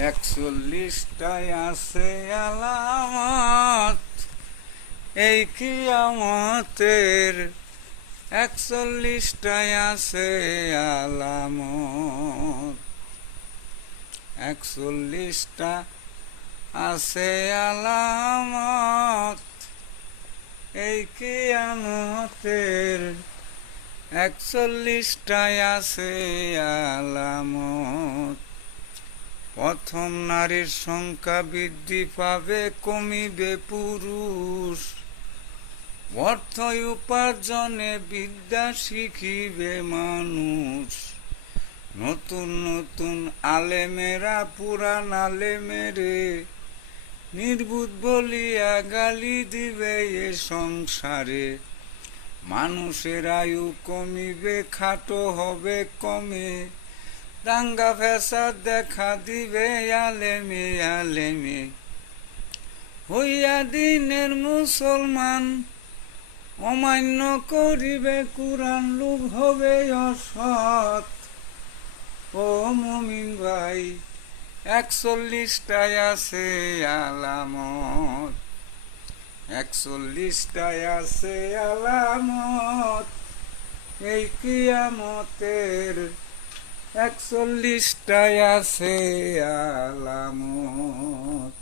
41টায় আছে আলামত এই কিয়ামতের, 41টায় আছে আলামত, 41টা আছে আলামত এই কিয়ামতের, 41টায় আছে আলামত। প্রথম নারীর সংখ্যা বৃদ্ধি পাবে, কমিবে পুরুষ, অর্থ উপার্জনে বিদ্যা শিখিবে মানুষ। নতুন নতুন আলেমেরা পুরান আলেমেরে নির্বুধ বলিয়া গালি দিবে এ সংসারে। মানুষের আয়ু কমিবে, খাটো হবে কমে, দাঙ্গা ফ্যাসাদ দেখা দিবে আলেমে আলেমে। হইয়া দিনের মুসলমান অমান্য করিবে কুরআন, লোক হবে অসৎ। ও মুমিন ভাই, 41টায় আছে আলামত, 41টায় আছে আলামত এই কিয়ামতের, 41টায় আছে আলামত।